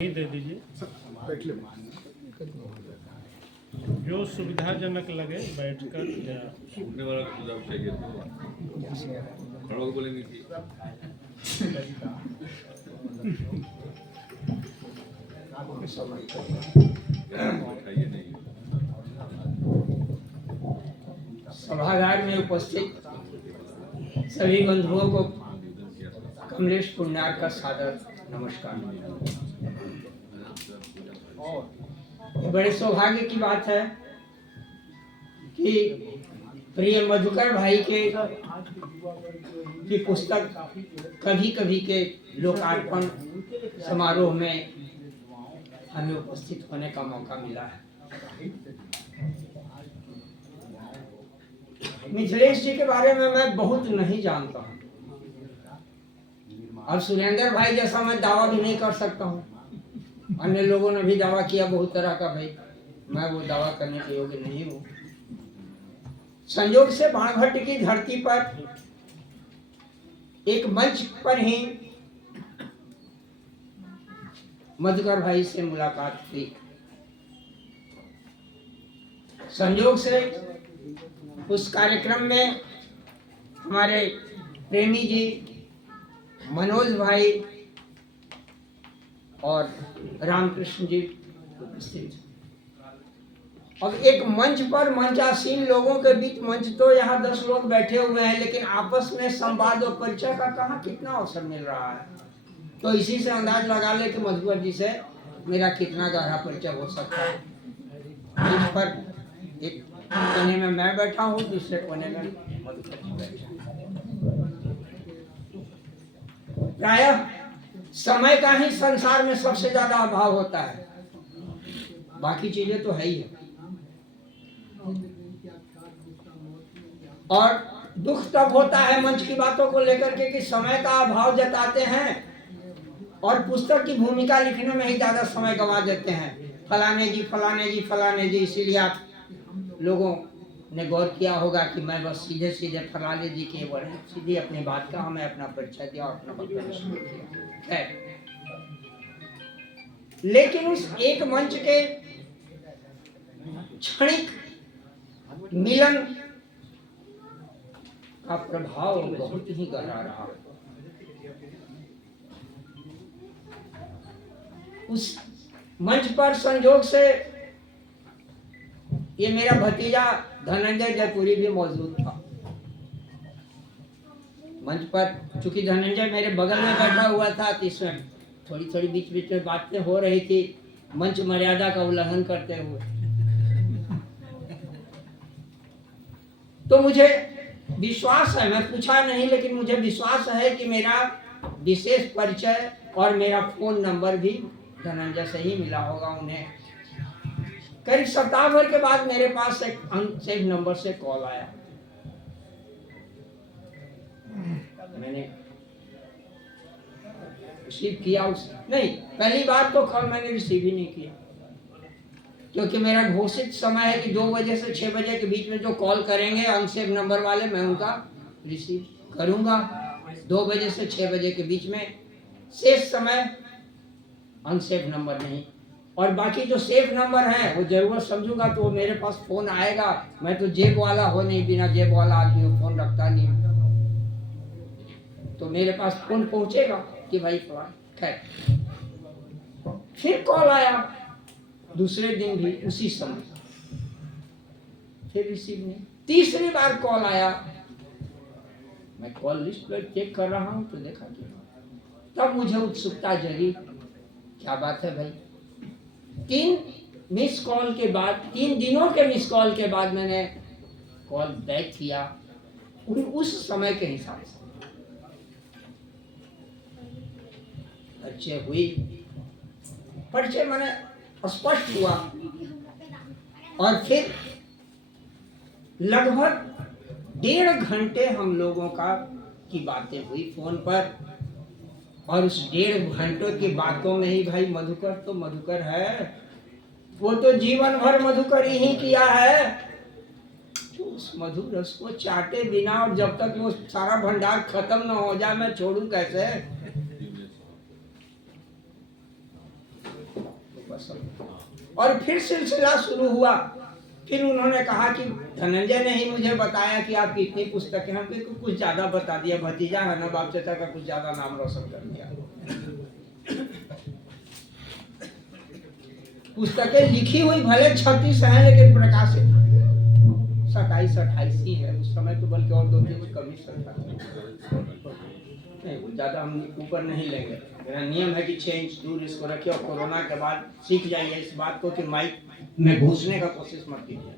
दे दीजिए, जो सुविधाजनक लगे बैठकर या उठने वाला तो सुझाव चाहिए तो खड़ा होकर बोलेंगे कि बैठाइए नहीं। सभागार में उपस्थित सभी बंधुओं को कमलेश पुण्यार का सादर नमस्कार। बड़े सौभाग्य की बात है कि प्रिय मधुकर भाई की पुस्तक कभी कभी के लोकार्पण समारोह में हमें उपस्थित होने का मौका मिला है। मिथिलेश जी के बारे में मैं बहुत नहीं जानता हूँ और सुरेंद्र भाई जैसा मैं दावा भी नहीं कर सकता हूँ। अन्य लोगों ने भी दावा किया बहुत तरह का, भाई मैं वो दावा करने के योग्य नहीं हूँ। संयोग से बाणभट्ट की धरती पर एक मंच पर ही मधुकर भाई से मुलाकात हुई। संयोग से उस कार्यक्रम में हमारे प्रेमी जी मनोज भाई और रामकृष्ण जी उपस्थित। अब एक मंच पर मंचासीन लोगों के बीच, मंच तो यहाँ 10 लोग बैठे हुए हैं, लेकिन आपस में संवाद और परिचय का कहाँ कितना अवसर मिल रहा है। तो इसी से अंदाज लगा ले कि मधुकर जी से मेरा कितना गहरा परिचय हो सकता है। इस पर एक कोने में मैं बैठा हूँ, दूसरे कोने में मधुकर जी बैठे। प्रायः समय का ही संसार में सबसे ज्यादा अभाव होता है, बाकी चीजें तो है ही है। और दुख तब होता है मंच की बातों को लेकर के कि समय का अभाव जताते हैं और पुस्तक की भूमिका लिखने में ही ज्यादा समय गंवा देते हैं। फलाने जी फलाने जी फलाने जी। इसीलिए आप लोगों ने गौर किया होगा कि मैं बस सीधे सीधे फलाने जी के बढ़े सीधे अपनी बात का हमें अपना परिचय दिया और अपना वक्तव्य शुरू किया है। लेकिन उस एक मंच के क्षणिक मिलन का प्रभाव बहुत ही गहरा रहा। उस मंच पर संयोग से ये मेरा भतीजा धनंजय जयपुरी भी मौजूद था। मंच पर चूंकि धनंजय मेरे बगल में बैठा हुआ था, तो इसमें थोड़ी थोड़ी बीच बीच में बातें हो रही थी, मंच मर्यादा का उल्लंघन करते हुए। तो मुझे विश्वास है, मैं पूछा नहीं लेकिन मुझे विश्वास है कि मेरा विशेष परिचय और मेरा फोन नंबर भी धनंजय से ही मिला होगा उन्हें। करीब सप्ताह भर के बाद मेरे पास एक अनसेव नंबर से कॉल आया। मैंने रिसीव किया नहीं, पहली बार तो कॉल मैंने रिसीव ही नहीं किया, क्योंकि मेरा घोषित समय है कि 2 बजे से 6 बजे के बीच में जो कॉल करेंगे अनसेव नंबर वाले, मैं उनका रिसीव करूंगा। 2 बजे से 6 बजे के बीच में, शेष समय अनसेव नंबर नहीं। और बाकी जो सेफ नंबर है वो जरूरत समझूंगा तो वो मेरे पास फोन आएगा। मैं तो जेब वाला हो नहीं, बिना जेब वाला आदमी फोन रखता नहीं, तो मेरे पास फोन पहुंचेगा कि भाई फलान। खैर, फिर कॉल आया दूसरे दिन भी उसी समय, फिर रिसीव नहीं। तीसरी बार कॉल आया, मैं कॉल लिस्ट पर चेक कर रहा हूं तो देखा कि तब मुझे उत्सुकता जगी, क्या बात है भाई। 3 मिस कॉल के बाद, 3 दिनों के मिस कॉल के बाद मैंने कॉल बैक किया उस समय के हिसाब से। परिचय मैंने स्पष्ट हुआ और फिर लगभग 1.5 घंटे हम लोगों की बातें हुई फोन पर। और उस 1.5 घंटों की बातों में ही भाई मधुकर तो मधुकर है, वो तो जीवन भर मधुकर ही किया है। तो उस मधुर रस को चाटे बिना और जब तक वो सारा भंडार खत्म न हो जाए मैं छोड़ूं कैसे। सब। और फिर सिलसिला शुरू हुआ। फिर उन्होंने कहा कि धनंजय ने ही मुझे बताया कि आपकी इतनी पुस्तकें, हमको कुछ ज्यादा बता दिया, भतीजा है ना बाप चाचा का, कुछ ज्यादा नाम रोशन कर दिया। पुस्तकें लिखी हुई भले 36 हैं लेकिन प्रकाशित 27-28 ही है। उस समय तो बल्कि और 2-3 कम ही सकता नहीं, ज्यादा हम ऊपर नहीं लेंगे। मेरा नियम है कि 6 इंच दूर इसको रखिए, और कोरोना के बाद सीख जाइए इस बात को कि माइक में घुसने का कोशिश मत कीजिए।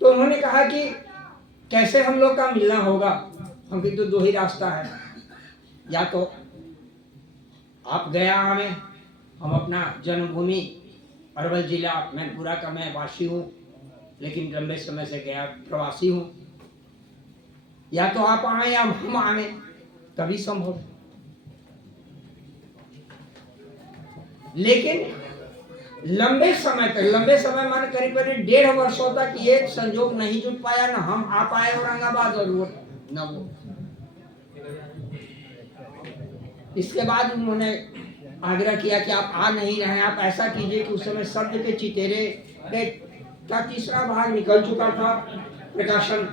तो उन्होंने कहा कि कैसे हम लोग का मिलना होगा। हम भी तो 2 ही रास्ता है, या तो आप गया हमें, हम अपना जन्मभूमि अरवल जिला मैनपुरा का मैं वासी हूँ, लेकिन लंबे समय से गया प्रवासी हूँ, या तो आप आए या हम आए, तभी संभव। लेकिन लंबे समय माने करीब 1.5 वर्षों तक ये संजोग नहीं जुट पाया, ना हम आ पाए औरंगाबाद और वो न वो। इसके बाद उन्होंने आग्रह किया कि आप आ नहीं रहे, आप ऐसा कीजिए कि उस समय शब्द के चितेरे का 3रा भाग निकल चुका था, प्रकाशन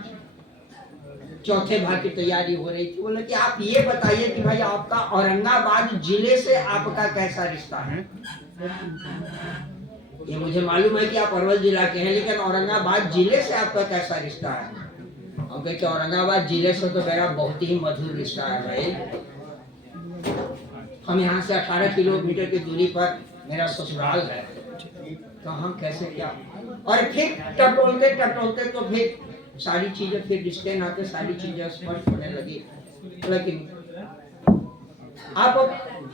4थे भाग की तैयारी हो रही थी। बोले कि आप ये बताइए कि भाई आपका औरंगाबाद जिले से आपका कैसा रिश्ता है। ये मुझे मालूम है कि आप अरवल जिला के हैं, लेकिन औरंगाबाद जिले से आपका कैसा रिश्ता है। हम कहे कि औरंगाबाद जिले से तो मेरा बहुत ही मधुर रिश्ता है भाई। हम यहाँ से 18 किलोमीटर की दूरी पर मेरा ससुराल है, तो हम कैसे क्या। और फिर टटोलते तो फिर सारी चीजें, फिर रिश्ते नाते सारी चीजें स्पष्ट होने लगी। लेकिन आप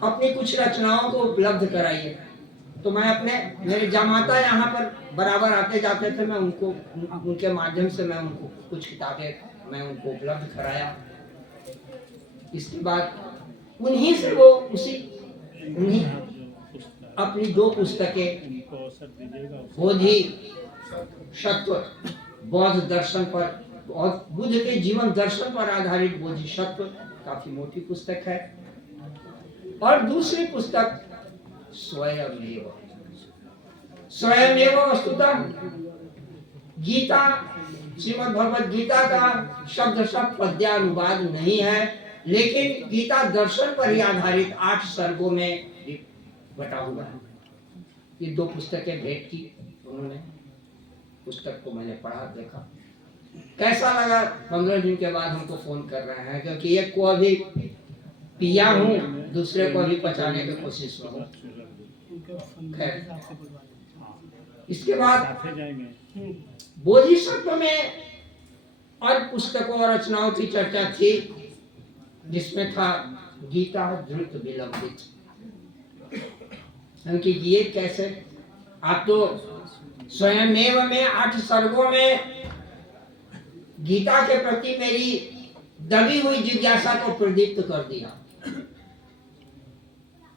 अपनी कुछ रचनाओं को उपलब्ध कराइए। तो मैं मेरे जामाता यहाँ पर बराबर आते जाते थे, मैं उनको उनके माध्यम से मैं उनको कुछ किताबें मैं उनको उपलब्ध कराया। इसके बाद उन्हीं से उन्हीं अपनी 2 पुस्तकें बोधि सत्व बौद्ध दर्शन पर और बुद्ध के जीवन दर्शन पर आधारित बोधिसत्व, काफी मोटी पुस्तक है। और दूसरी पुस्तक स्वयमेव वस्तुतः गीता, श्रीमद् भगवद गीता का शब्द पद्यानुवाद नहीं है, लेकिन गीता दर्शन पर ही आधारित 8 सर्गों में बटा हुआ है। ये 2 पुस्तकें भेंट की उन्होंने। पुस्तक को मैंने पढ़ा, देखा, कैसा लगा। 15 दिन के बाद हमको फोन कर रहे हैं, क्योंकि एक को अभी पिया हूँ, दूसरे को अभी पचाने की कोशिश में हूँ। खैर, इसके बाद बोधिसत्व में और पुस्तकों और रचनाओं की चर्चा थी, जिसमें था गीता द्रुत विलंबित। क्योंकि ये कैसे, आप तो स्वयमेव में 8 सर्गों में गीता के प्रति मेरी दबी हुई जिज्ञासा को प्रदीप्त कर दिया।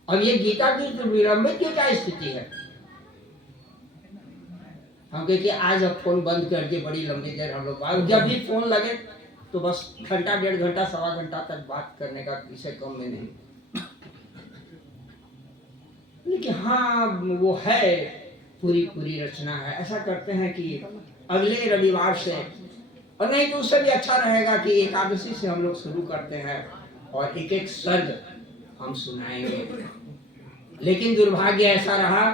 अब ये गीता की विलंबित की क्या स्थिति है। हम कहे कि आज अब फोन बंद कर दिए, बड़ी लंबी देर हम लोग, जब भी फोन लगे तो बस घंटा, 1.5 घंटा, 1.25 घंटा तक बात करने का, इसे कम में नहीं। लेकिन हाँ, वो है, पूरी रचना है। ऐसा करते हैं कि अगले रविवार से, और नहीं तो उससे भी अच्छा रहेगा कि एकादशी से हम लोग शुरू करते हैं और एक सर्ग हम सुनाएंगे। लेकिन दुर्भाग्य ऐसा रहा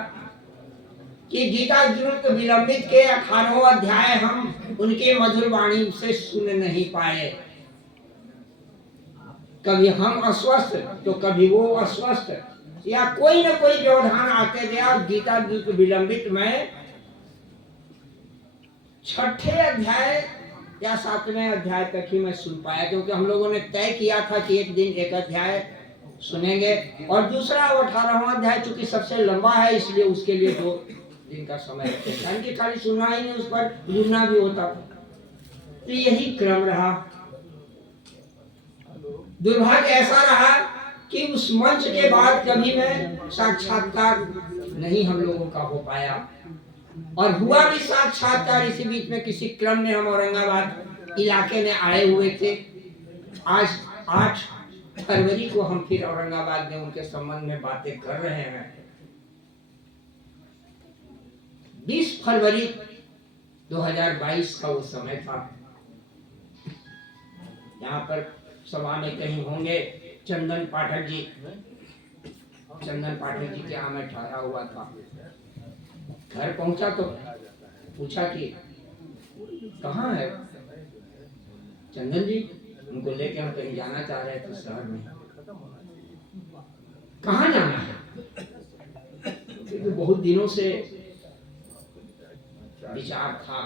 कि गीता द्रुत विलंबित के 18वां अध्याय हम उनके मधुर वाणी से सुन नहीं पाए। कभी हम अस्वस्थ तो कभी वो अस्वस्थ, या कोई न कोई व्यवधान आते गया। गीता द्रुत विलंबित में 6ठे अध्याय या 7वें अध्याय तक ही मैं सुन पाया, क्योंकि हम लोगों ने तय किया था कि एक दिन एक अध्याय सुनेंगे, और दूसरा 18वां अध्याय चूंकि सबसे लंबा है, इसलिए उसके लिए 2 दिन का समय रखेगा। कि खाली सुनना ही नहीं, उस पर जुड़ना भी होता। तो यही क्रम रहा। दुर्भाग्य ऐसा रहा कि उस मंच के बाद कभी मैं साक्षात्कार नहीं हम लोगों का हो पाया, और हुआ भी साक्षात्कार इसी बीच में किसी क्रम में हम औरंगाबाद इलाके में आए हुए थे। आज 8 फरवरी को हम फिर औरंगाबाद में उनके संबंध में बातें कर रहे हैं। 20 फरवरी 2022 का वो समय था। यहाँ पर सभा में कहीं होंगे चंदन पाठक जी के यहाँ मैं ठहरा हुआ था। घर पहुंचा तो पूछा कि कहाँ है चंदन जी, उनको लेके हम कहीं जाना चाह रहे थे शहर में। कहाँ जाना है? क्योंकि बहुत दिनों से विचार था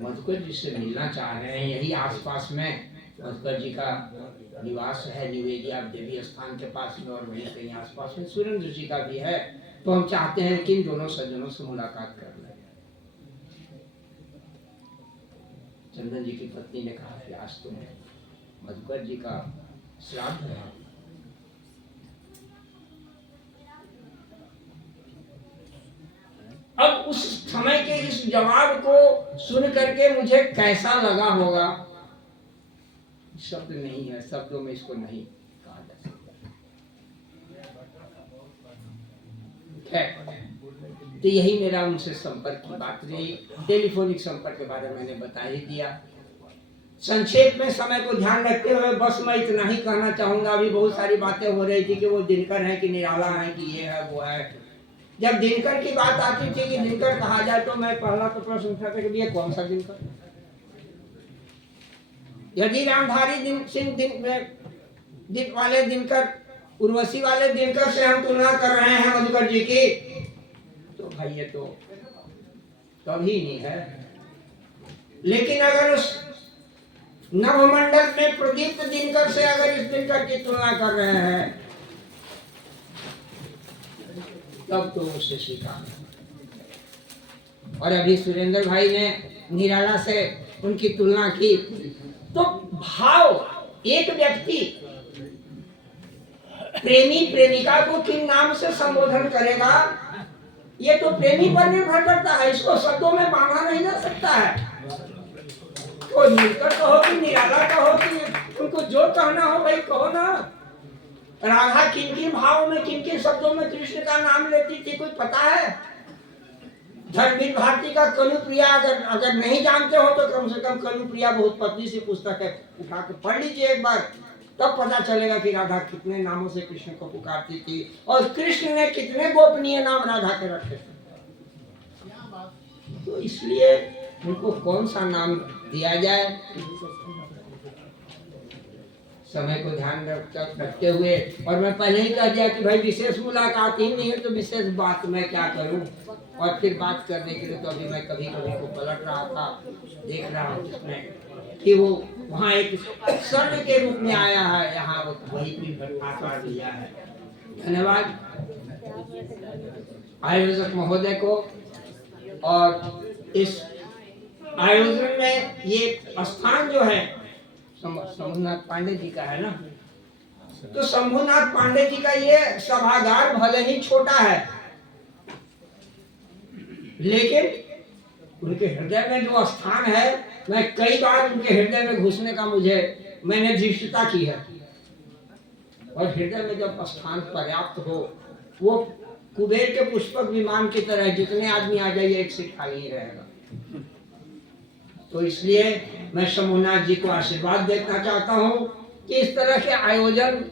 मधुकर जी से मिलना चाह रहे हैं। यही आसपास में मधुकर जी का निवास है, निवेदिया देवी स्थान के पास में, और वहीं कहीं आसपास में सुरेंद्र जी का भी है। तो हम चाहते हैं कि इन दोनों सज्जनों से मुलाकात कर लें। चंदन जी की पत्नी ने कहा कि आज तो मधुकर जी का श्राद्ध है। अब उस समय के इस जवाब को सुन करके मुझे कैसा लगा होगा, शब्द नहीं है, शब्दों में इसको नहीं कहा जा सकता। तो यही मेरा उनसे संपर्क की बात रही। टेलीफोनिक संपर्क के बारे में मैंने बता ही दिया। संक्षेप में समय को ध्यान रखते हुए बस मैं इतना ही कहना चाहूंगा। अभी बहुत सारी बातें हो रही थी कि वो दिनकर है कि निराला है कि ये है वो है। जब दिनकर की बात आती थी कि दिनकर कहा जाए तो मैं पहला तो प्रश्न उठा था कि ये कौन सा दिनकर? यदि रामधारी सिंह दिन वाले दिनकर, उर्वशी वाले दिनकर से हम तुलना कर रहे हैं मधुकर जी की, तो भाई ये तो कभी नहीं है। लेकिन अगर उस नवमंडल में प्रदीप्त दिनकर से अगर इस दिनकर की तुलना कर रहे हैं तब तो उसे स्वीकार। और अभी सुरेंद्र भाई ने निराला से उनकी तुलना की, तो भाव, एक व्यक्ति प्रेमी प्रेमिका को किन नाम से संबोधन करेगा ये तो प्रेमी पर निर्भर करता है। इसको शब्दों में बांधा नहीं जा सकता है। तो मिलकर कहो कि निराला कहो कि उनको जो कहना हो भाई कहो ना। राधा किन किन भाव में, किन किन शब्दों में कृष्ण का नाम लेती थी कोई पता है? धर्मवीर भारती का कनुप्रिया अगर नहीं जानते हो तो कम से कम कनुप्रिया बहुत पतली सी पुस्तक है, उठा के पढ़ लीजिए एक बार, तब पता चलेगा कि राधा कितने नामों से कृष्ण को पुकारती थी और कृष्ण ने कितने गोपनीय नाम राधा के रखे थे। तो इसलिए उनको कौन सा नाम दिया जाए, समय को ध्यान रखते हुए। और मैं पहले ही कह दिया कि भाई विशेष मुलाकात ही नहीं है तो विशेष बात मैं क्या करूं। और फिर बात करने के लिए तो अभी मैं कभी कभी को पलट रहा था, देख रहा हूँ इसमें कि वो वहाँ एक स्वर्ण के रूप में आया है, यहाँ वही भी आकार दिया है। धन्यवाद आयोजक महोदय को। और इस आयोजन में ये स्थान जो है शंभुनाथ पांडे जी का है ना, तो शंभुनाथ पांडे जी का ये सभागार भले ही छोटा है, लेकिन उनके हृदय में जो स्थान है, मैं कई बार उनके हृदय में घुसने का मैंने धृष्टता की है। और हृदय में जब स्थान पर्याप्त हो, वो कुबेर के पुष्पक विमान की तरह जितने आदमी आ जाइए एक सीट खाली ही रहेगा। तो इसलिए मैं शंभुनाथ जी को आशीर्वाद देना चाहता हूँ कि इस तरह के आयोजन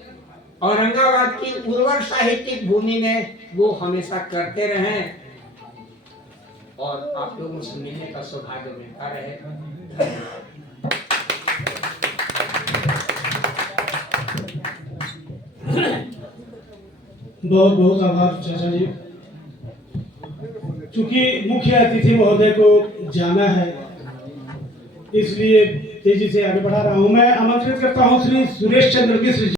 औरंगाबाद की उर्वर साहित्यिक भूमि में वो हमेशा करते रहें और आप लोगों से मिलने का सौभाग्य मिलता रहे। बहुत बहुत आभार चाचा जी। चूंकि मुख्य अतिथि महोदय को जाना है इसलिए तेजी से आगे बढ़ा रहा हूं। मैं आमंत्रित करता हूं श्री सुरेश चंद्र मिश्र जी।